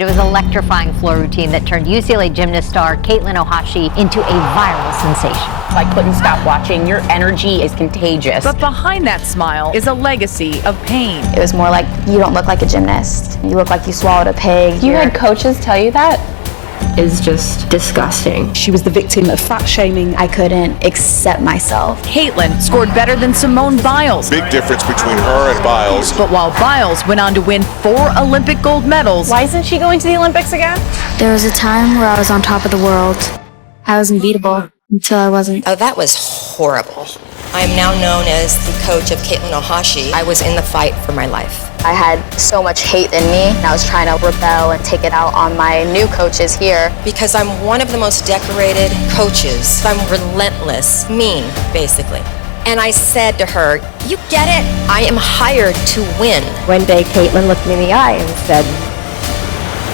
It was an electrifying floor routine that turned UCLA gymnast star Owhashi into a viral sensation. I couldn't stop watching. Your energy is contagious. But behind that smile is a legacy of pain. It was more like, you don't look like a gymnast. You look like you swallowed a pig. You had coaches tell you that? Is just disgusting. She was the victim of fat shaming. I couldn't accept myself. Kaitlin scored better than Simone Biles. Big difference between her and Biles. But while Biles went on to win 4 Olympic gold medals. Why isn't she going to the Olympics again? There was a time where I was on top of the world. I was unbeatable until I wasn't. Oh, that was horrible. I am now known as the coach of Owhashi. I was in the fight for my life. I had so much hate in me, and I was trying to rebel and take it out on my new coaches here. Because I'm one of the most decorated coaches. I'm relentless, mean, basically. And I said to her, you get it? I am hired to win. One day, Kaitlin looked me in the eye and said,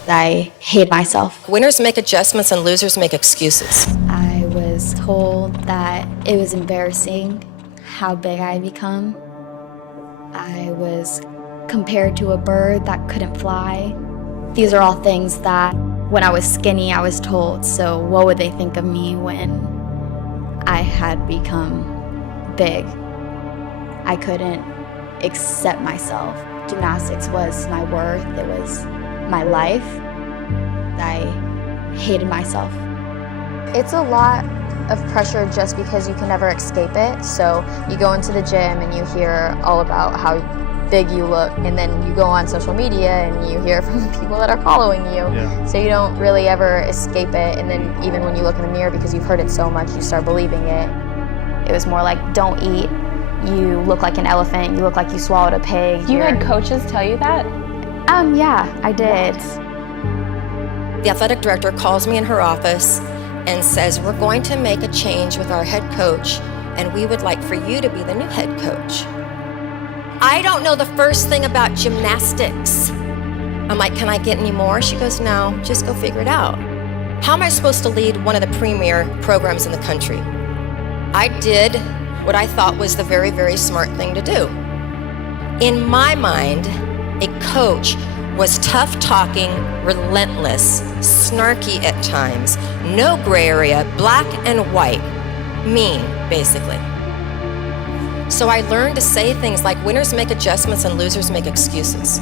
I hate myself. Winners make adjustments and losers make excuses. I was told that it was embarrassing how big I had become. I was compared to a bird that couldn't fly. These are all things that when I was skinny, I was told. So what would they think of me when I had become big? I couldn't accept myself. Gymnastics was my worth. It was my life. I hated myself. It's a lot of pressure just because you can never escape it. So you go into the gym and you hear all about how big you look, and then you go on social media and you hear from the people that are following you. So you don't really ever escape it, and then even when you look in the mirror, because you've heard it so much, you start believing it. It was more like, don't eat, you look like an elephant, you look like you swallowed a pig. You had coaches tell you that? Yeah, I did. The athletic director calls me in her office and says, we're going to make a change with our head coach, and we would like for you to be the new head coach. I don't know the first thing about gymnastics. I'm like, can I get any more? She goes, no, just go figure it out. How am I supposed to lead one of the premier programs in the country? I did what I thought was the very, very smart thing to do. In my mind, a coach was tough-talking, relentless, snarky at times, no gray area, black and white, mean, basically. So I learned to say things like, winners make adjustments and losers make excuses.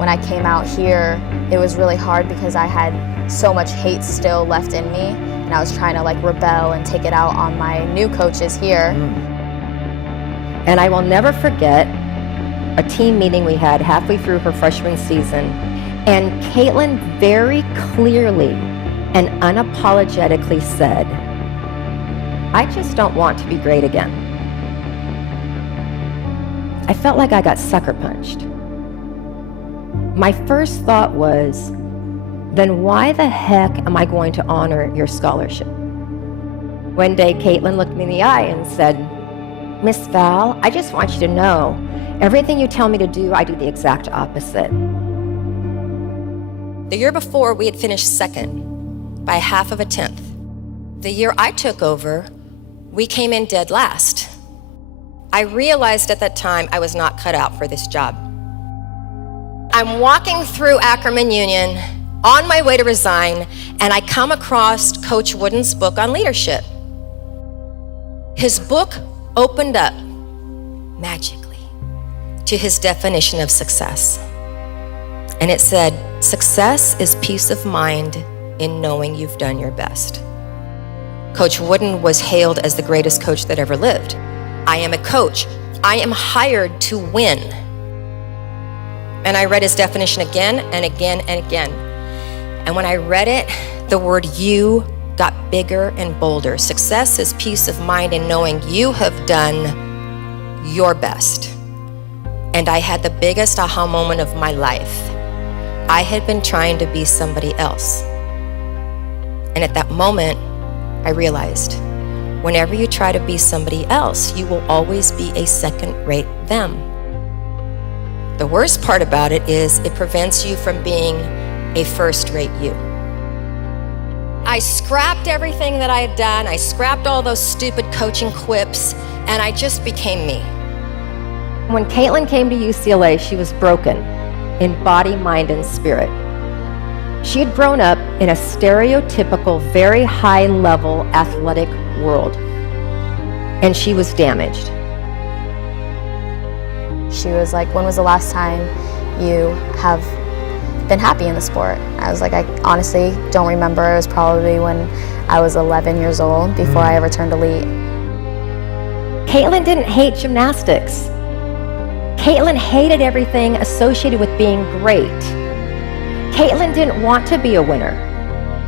When I came out here, it was really hard because I had so much hate still left in me, and I was trying to rebel and take it out on my new coaches here. And I will never forget a team meeting we had halfway through her freshman season, and Kaitlin very clearly and unapologetically said, I just don't want to be great again. I felt like I got sucker punched. My first thought was, then why the heck am I going to honor your scholarship? One day, Kaitlin looked me in the eye and said, Miss Val, I just want you to know, everything you tell me to do, I do the exact opposite. The year before, we had finished second by 0.5 The year I took over, we came in dead last. I realized at that time I was not cut out for this job. I'm walking through Ackerman Union on my way to resign, and I come across Coach Wooden's book on leadership. His book opened up magically to his definition of success. And it said, success is peace of mind in knowing you've done your best. Coach Wooden was hailed as the greatest coach that ever lived. I am a coach. I am hired to win. And I read his definition again and again and again. And when I read it, the word you got bigger and bolder. Success is peace of mind in knowing you have done your best. And I had the biggest aha moment of my life. I had been trying to be somebody else. And at that moment, I realized, whenever you try to be somebody else, you will always be a second-rate them. The worst part about it is it prevents you from being a first-rate you. I scrapped everything that I had done. I scrapped all those stupid coaching quips, and I just became me. When Kaitlin came to UCLA, she was broken in body, mind, and spirit. She had grown up in a stereotypical, very high-level athletic world, and she was damaged. She was like, when was the last time you have been happy in the sport? I was like, I honestly don't remember. It was probably when I was 11 years old, before I ever turned elite. Kaitlyn didn't hate gymnastics. Kaitlyn hated everything associated with being great. Kaitlyn didn't want to be a winner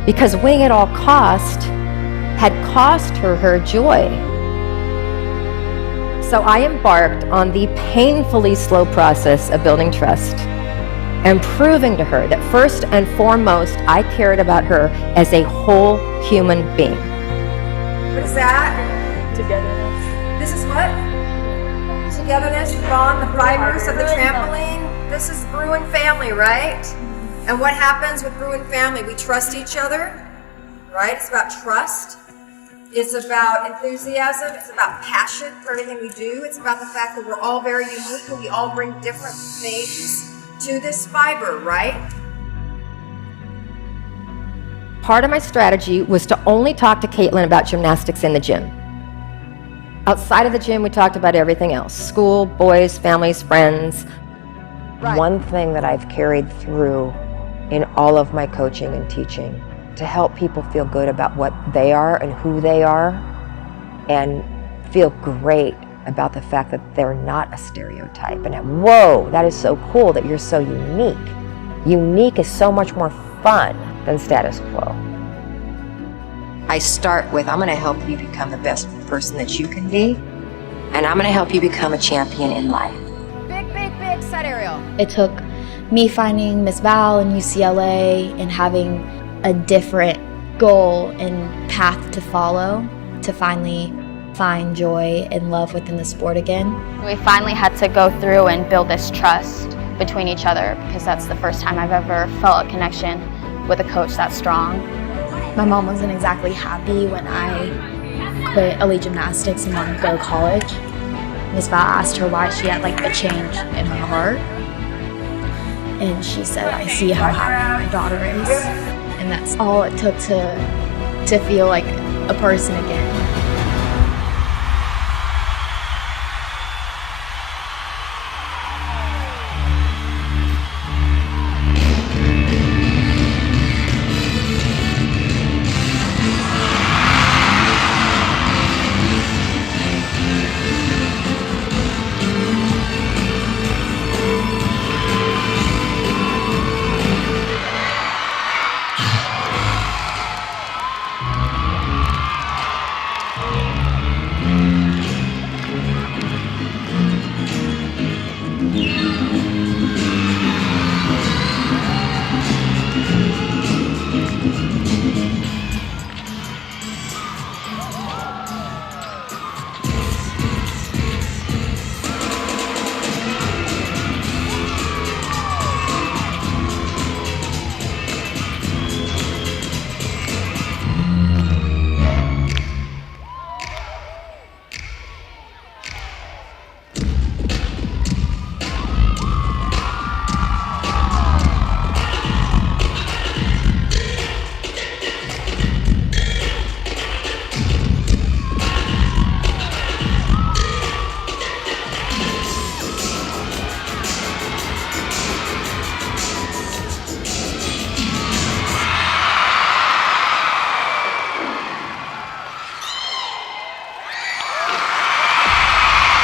because winning at all cost had cost her joy. So I embarked on the painfully slow process of building trust and proving to her that first and foremost, I cared about her as a whole human being. What is that? Togetherness. This is what? Togetherness, bond, the fibers of the trampoline. This is Bruin family, right? And what happens with Bruin family? We trust each other, right? It's about trust. It's about enthusiasm. It's about passion for everything we do. It's about the fact that we're all very unique and we all bring different things to this fiber, right? Part of my strategy was to only talk to Kaitlyn about gymnastics in the gym. Outside of the gym, we talked about everything else: school, boys, families, friends. Right. One thing that I've carried through in all of my coaching and teaching to help people feel good about what they are and who they are, and feel great about the fact that they're not a stereotype. And whoa, that is so cool that you're so unique. Unique is so much more fun than status quo. I start with, I'm gonna help you become the best person that you can be, and I'm gonna help you become a champion in life. Big, big, big set aerial. It took me finding Miss Val in UCLA and having a different goal and path to follow to finally find joy and love within the sport again. We finally had to go through and build this trust between each other, because that's the first time I've ever felt a connection with a coach that strong. My mom wasn't exactly happy when I quit elite gymnastics and wanted to go to college. Miss Val asked her why she had like a change in her heart. And she said, I see how happy my daughter is. And that's all it took to feel like a person again.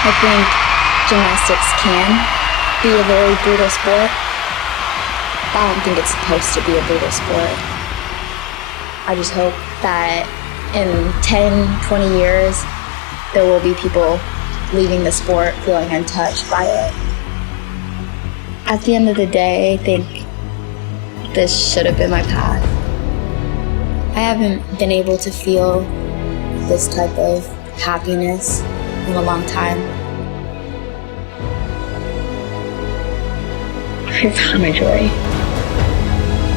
I think gymnastics can be a very brutal sport, but I don't think it's supposed to be a brutal sport. I just hope that in 10, 20 years, there will be people leaving the sport feeling untouched by it. At the end of the day, I think this should have been my path. I haven't been able to feel this type of happiness in a long time. I found my joy,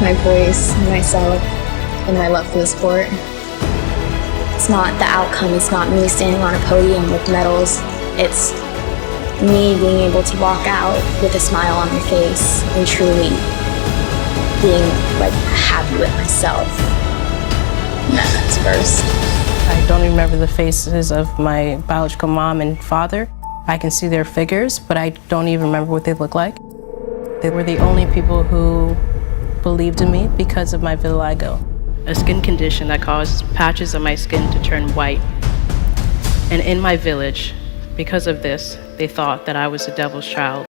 my voice, myself, and my love for the sport. It's not the outcome, it's not me standing on a podium with medals. It's me being able to walk out with a smile on my face and truly being like happy with myself. That's first. I don't remember the faces of my biological mom and father. I can see their figures, but I don't even remember what they look like. They were the only people who believed in me because of my vitiligo, a skin condition that causes patches of my skin to turn white. And in my village, because of this, they thought that I was the devil's child.